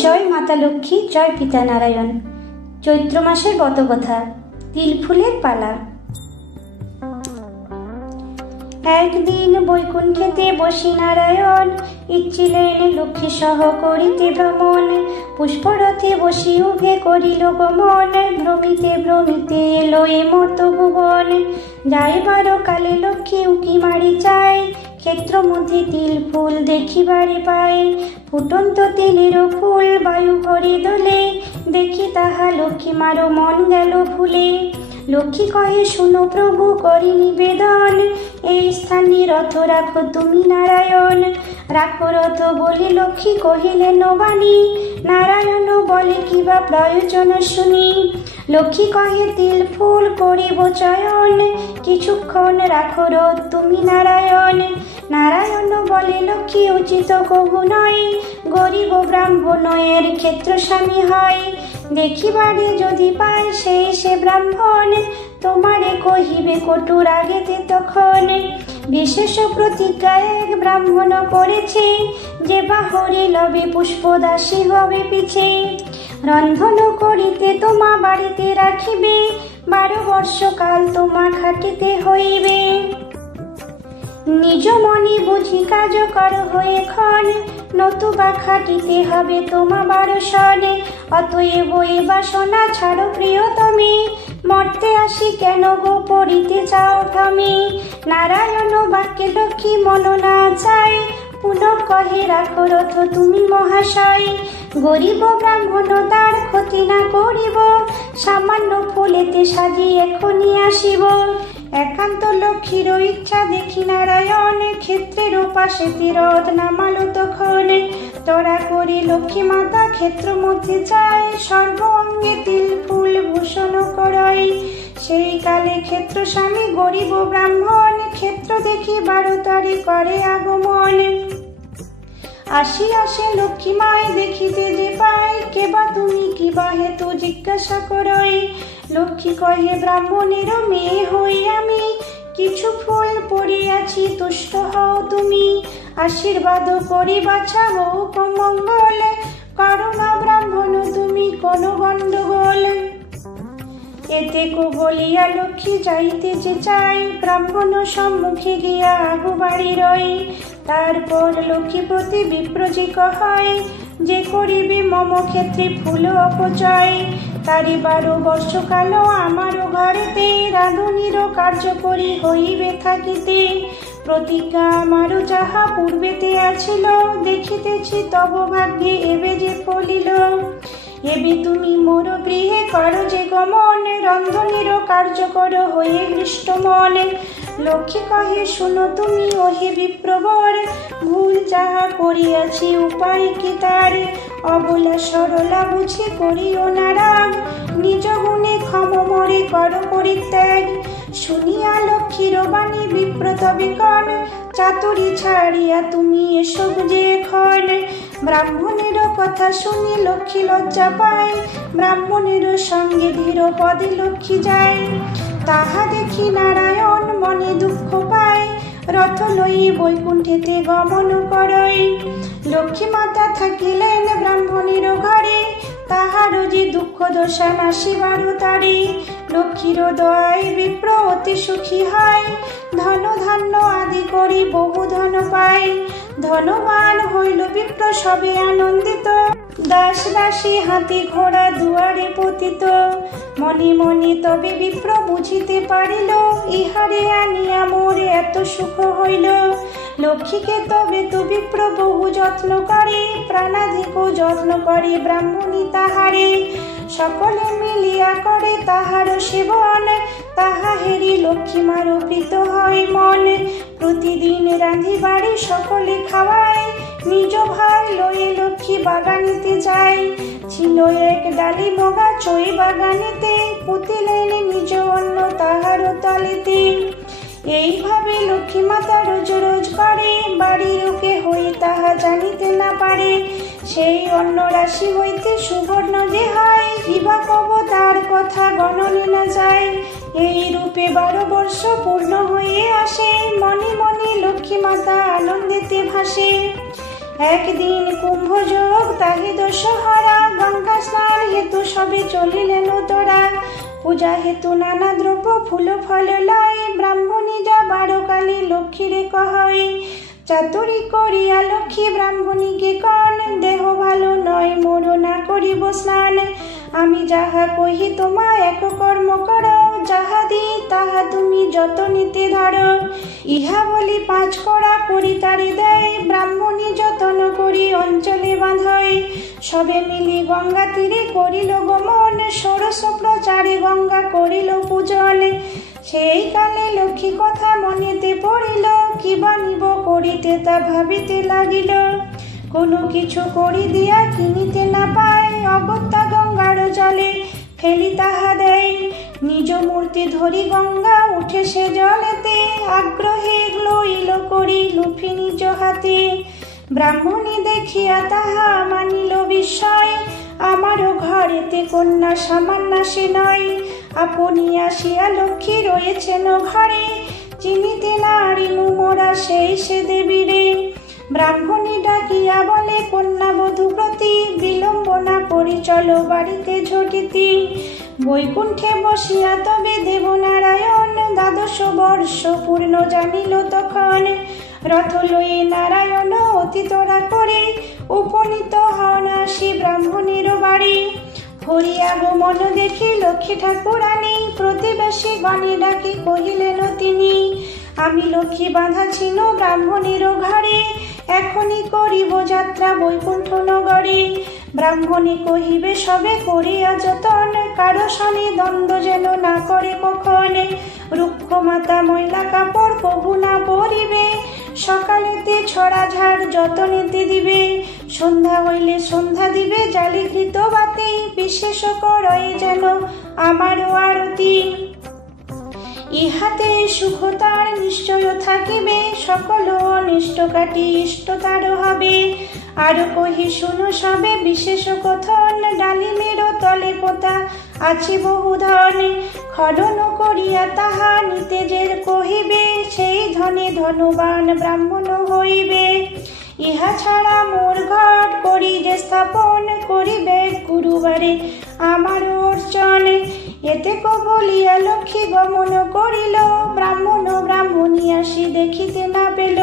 জয় মাতা লক্ষ্মী, জয় পিতা নারায়ণ। চৈত্র মাসের ব্রতকথা, তিল ফুলের পালা। একদিন বৈকুণ্ঠেতে বসি নারায়ণ, ইচ্ছিলেন লক্ষ্মী সহ করিতে ভ্রমণ। পুষ্পরথে বসি উভে করিল গমন, ভ্রমিতে ভ্রমিতে এলো এ মত ভুবন। যাইবার কালে লক্ষ্মী উকি মারি চায়, ক্ষেত্র মধ্যে তিল ফুল দেখিবারে পায়। ফুটন্ত তিলের ফুল বায়ু ভরে দোলে, দেখি তাহা লক্ষ্মী মারো মন গেল ভুলে। লক্ষ্মী কহে শুনো প্রভু করি নিবেদন, এই স্থানে রথ রাখো তুমি নারায়ণ। রাখো রথ বলে লক্ষ্মী কহিলেন বাণী, নারায়ণ বলে কিবা প্রয়োজন শুনি। লক্ষ্মী কহে তিল ফুল করিব চয়ন, কিছুক্ষণ রাখো রথ তুমি নারায়ণ। নারায়ণ বলে লক্ষ্মী উচিত কহু নয়, গরিব ব্রাহ্মণের ক্ষেত্র স্বামী হয়। দেখিবারে যদি পায় সেই সে ব্রাহ্মণ, তোমারে কহিবে কটু রাগেতে তখন। বিশেষ প্রতিজ্ঞা এক ব্রাহ্মণ করেছে, যে বাহরে লবে পুষ্পদাসী হবে পিছে। রন্ধন করিতে তোমা বাড়িতে রাখিবে, 12 বর্ষকাল তোমা খাটিতে হইবে। নিজ মনে বুঝি কাজ কর হয়ে ক্ষণ, নতুবা খাটিতে হবে তোমা 12 সনে। অতএব এ বাসনা ছাড়ো প্রিয়তমে, মরতে আসি কেন গো পড়িতে চাও ভ্রমে। নারায়ণ বাক্যে লক্ষ্মী মন না চায়, পুনঃ কহে রাখো রথ তুমি মহাশয়। গরিব ব্রাহ্মণ তার ক্ষতি না করিব, সামান্য ফুলেতে সাজি এখনই আসিব। একান্ত লক্ষ্মীর ইচ্ছা দেখি নারায়ণ, ক্ষেত্রের পাশেতে রথ নামালো তখন। তরা করে লক্ষ্মী মাতা ক্ষেত্র মধ্যে যায়, সর্ব অঙ্গে তিল ফুল ভূষণ করয়। সেই কালে ক্ষেত্র স্বামী গরিব ব্রাহ্মণ, ক্ষেত্র দেখি 12 তারে করে আগমন। আসি আসে লক্ষ্মী মায় দেখিতে যে পায়, কেবা তুমি কিবা হেতু জিজ্ঞাসা করই। লক্ষ্মী কহে ব্রাহ্মণের মেয়ে হই আমি, কিছু ফুল পড়িয়াছি তুষ্ট হও তুমি। আশীর্বাদ করি বাছা হোক মঙ্গল, করো না ব্রাহ্মণ তুমি কোন গণ্ডগোল। এতে কো বলিয়া লক্ষ্মী যাইতে যে চাই, ব্রাহ্মণ সম্মুখে গিয়া আগু বাড়ি রই। তারপর লক্ষ্মী প্রতি বিপ্রজিক হয়, যে করিবে মম ক্ষেত্রে ফুল অপচয়। তারি 12 বর্ষকাল আমারও ঘরেতে, রাঁধুনির কার্য করি হইবে থাকিতে। প্রতিজ্ঞা আমারও যাহা পূর্বেতে আছিল, দেখিতেছি তব ভাগ্যে এবে যে ফলিল। এবে তুমি মোর গৃহে করো যে গমন, রন্ধনের কার্য কর হয়ে হৃষ্ট মন। লক্ষ্মী কহে শুনো তুমি ওহে বিপ্রবর, ভুল যাহা করিয়াছি উপায় কি তার। অবলা সরলা বুঝি করিও না রাগ, নিজ গুণে ক্ষম মরে কর পরিত্যাগ। শুনিয়া লক্ষ্মীর বাণী বিপ্র তবে কন, চাতুরি ছাড়িয়া তুমি এসব যে এখন। ব্রাহ্মণের কথা শুনি লক্ষ্মী লজ্জা পায়, ব্রাহ্মণের সঙ্গে ধীর পদে লক্ষ্মী যায়। তাহা দেখি নারায়ণ মনে দুঃখ পায়, রথ লই বৈকুণ্ঠেতে গমন করই। লক্ষ্মী মাতা থাকিলেন ব্রাহ্মণের ঘরে, তাহারও যে দুঃখ দশা নাসিবার তারে। লক্ষ্মীর দয়ায় বিপ্র অতি সুখী হয়, ধন ধান্য আদি করি বহু ধন পায়। ধনবান হইল বিপ্র সবে আনন্দিত, দাস দাসী হাতি ঘোড়া দুয়ারে পতিত। মনে মনে তবে বিপ্র বুঝিতে পারিল, ইহারে আনিয়া মোর এত সুখ হইল। লক্ষ্মীকে তবে তো বিপ্র বহু যত্ন করে, প্রাণাধিক যত্ন করে ব্রাহ্মণী তাহারে। সকলে মিলিয়া করে তাহার সেবন, তাহা হেরি লক্ষ্মী মার প্রীত হয় মন। প্রতিদিন রাঁধি বাড়ি সকলে খাওয়ায়, নিজ ভাই লয়ে লক্ষ্মী বাগানিতে যায়। ছিল এক ডালি মগা চই বাগানেতে, পুতিলেন নিজ অন্ন তাহার তলেতে। এইভাবে লক্ষ্মী মাতা রোজ রোজ করে, বাড়ির লোকে হয়ে তাহা জানিতে না পারে। সেই অন্ন রাশি হইতে সুবর্ণ যে হয়, কিবা কব তার কথা গণনে না যায়। এই রূপে 12 বর্ষ পূর্ণ হয়ে আসে, মনে মনে লক্ষ্মী মাতা আনন্দেতে ভাসে। একদিন কুম্ভযোগ তাহি দোষহরা, গঙ্গা স্নান হেতু সবে চলিলেন তোরা। পূজা হেতু নানা দ্রব্য ফুল ফল লয়, ব্রাহ্মণী যাবার কালে লক্ষ্মীরে কহয়। চাতুরি করিয়া লক্ষ্মী ব্রাহ্মণীকে কন, দেহ ভালো নয় মোর না করিব স্নান। আমি যাহা কহি তোমা এক কর্ম কর, যাহা দি তাহা তুমি যতনীতে ধর। ইহা বলি 5 কড়া করি তারে দেয়, ব্রাহ্মণী যতন করি অঞ্চলে বাঁধয়। সবে মিলি গঙ্গা তীরে করিল গমন, ষোড়শ প্রচারে গঙ্গা করিল পূজন। সেই কালে লক্ষ্মী কথা মনেতে পড়িল, কি বানিব করিতে তা ভাবিতে লাগিল। কোনো কিছু করি দিয়া কিনিতে না পায়, অগত্যা গঙ্গার জলে ফেলি তাহা দেয়। নিজ মূর্তি ধরি গঙ্গা উঠে সে জলেতে, আগ্রহে লইল করি লুফি নিজ হাতে। ব্রাহ্মণী দেখিয়া তাহা মানিল বিস্ময়, আমারও ঘরেতে কন্যা সামান্য সে নয়। আপনি আসিয়া লক্ষ্মী রয়েছেন ঘরে, চিনিতে নারিনু মোরা সেই সে দেবীরে। ব্রাহ্মণী ডাকিয়া বলে কন্যা বধূ প্রতি, বিলম্ব না করি চলো বাড়িতে ঝটিতি। বৈকুণ্ঠে বসিয়া তবে দেবনারায়ণ, 12 বর্ষ পূর্ণ জানিল তখন। রথ লয়ে নারায়ণ অতিতরা করে, উপনীত হন আসি ব্রাহ্মণের বাড়ি। হরিয়া মন দেখি লক্ষ্মী ঠাকুরানী, প্রতিবেশী গণে ডাকি কহিলেন তিনি। আমি লক্ষ্মী বাঁধা ছিল ব্রাহ্মণের ঘরে, এখনই করিব যাত্রা বৈকুণ্ঠ নগরে। ব্রাহ্মণী কহিবে সবে করিয়া যতন, কারো সনে দ্বন্দ্ব যেন না করে কখন। রুক্ষ মাতা ময়লা কাপড় কভু না পরিবে, সকালেতে ছড়া ঝাড় যতনেতে দিবে। সন্ধ্যা হইলে সন্ধ্যা দিবে জালিকৃত বাতি, বিশেষ করয় যেন আমারও আরতি। ইহাতে সুখ তার নিশ্চয় থাকিবে, সকল অনিষ্ট কাটি ইষ্ট তার হবে। আর কহি শুনো সবে বিশেষ কথন, ডালিমের তলে পোতা আছে বহু ধন। খনন করিয়া তাহা নিতেজের কহিবে, সেই ধনে ধনবান ব্রাহ্মণ হইবে। ইহা ছাড়া মোর ঘট করি যে স্থাপন, করিবে গুরুবারে আমার অর্চন। এতে বলিয়া লক্ষ্মী গমন করিল, ব্রাহ্মণ ব্রাহ্মণী আসি দেখিতে না পেল।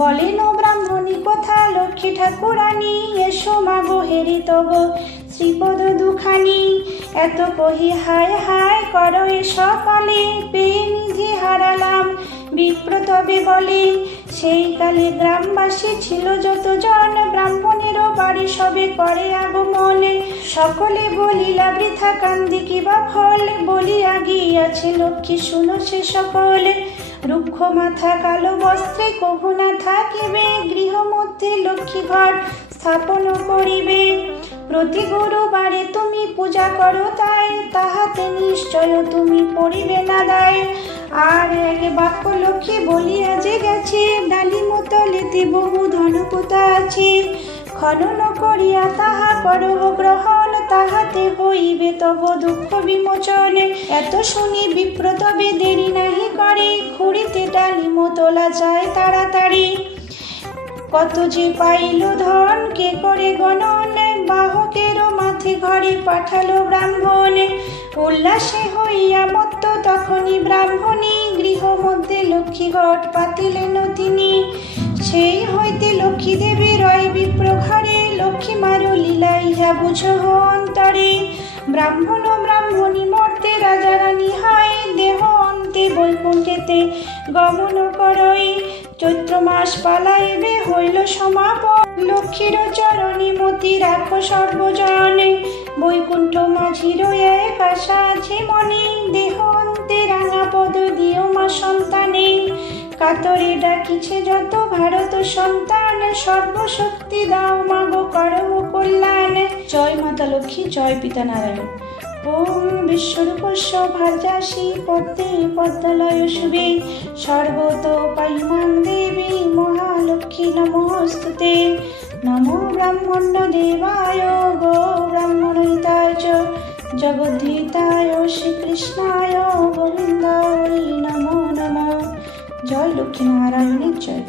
বলেন ব্রাহ্মণী কথা লক্ষ্মী ঠাকুরানী, এসো মাগো হেরি তব শ্রীপদ দুখানি। এত কহি হায় হায় করো এ সকালে, পেয়ে নিধি হারালাম বিপ্র তবে বলে। সেই কালে গ্রামবাসী ছিল যতজন, ব্রাহ্মণেরও বাড়ি সবে করে আগমন। সকলে বলিলা বৃথা কান্দি কিবা ফল, বলিয়া গিয়াছে লক্ষ্মী শুনো সে সকল। রুক্ষ মাথা কালো বস্ত্রে কভু না থাকিবে, গৃহ মধ্যে লক্ষ্মী ঘর স্থাপন করিবে। প্রতি গুরুবারে তুমি পূজা করো তাই, তাহাতে নিশ্চয় তুমি পড়িবে না দায়। আর এক বাক্য লক্ষ্মী বলিয়া যে গেছে, ডালি মতলেতে বহু ধনপোতা আছে। খনন করিয়া তাহা করো গ্রহণ, তাহাতে হইবে তব দুঃখ বিমোচন। এত শুনি বিপ্র তবে দেরি নাহি করে, খুঁড়িতে ডালি মতলা যায় তাড়াতাড়ি। কত যে পাইল ধন কে করে গণন, বাহকেরও মাথে ঘরে পাঠালো ব্রাহ্মণ। উল্লাসে হইয়া মত্ত তখনই ব্রাহ্মণী, গৃহ মধ্যে লক্ষ্মী ঘট পাতিলেন তিনি। সেই হইতে লক্ষ্মী দেবী রয় বিপ্র ঘরে, লক্ষ্মী মারো লীলা ইহা বুঝো অন্তরে। ব্রাহ্মণ ব্রাহ্মণী মর্তে রাজা রানী হয়, দেহ অন্তে বৈকুণ্ঠেতে গমন করই। চৈত্র মাস পালাইবে হইল সমাপন, লক্ষ্মীর চরণে মতি রাখো সর্বজনে। বৈকুণ্ঠ মাঝির এক আশা আছে মনে, দেহ অন্তে রাঙা পদ দিও মা সন্তানে। কাতরে ডাকিছে যত ভারত সন্তান, সর্বশক্তি দাও মাগো করো কল্যাণ। জয় মাতা লক্ষ্মী, জয় পিতা নারায়ণ। ওম বিশ্বরূপস্য ভার্যাসি পদ্মে পদ্মলয় শুভে, সর্বতোপায়িমাং দেবী মহালক্ষ্মী নমোস্তুতে। নমো ব্রাহ্মণ্য দেবায় গো ব্রাহ্মণহিতায় চ, জগদ্ধিতায় শ্রীকৃষ্ণায় গোবিন্দায় নমো নমঃ। জয় লক্ষ্মী নারায়ণের জয়।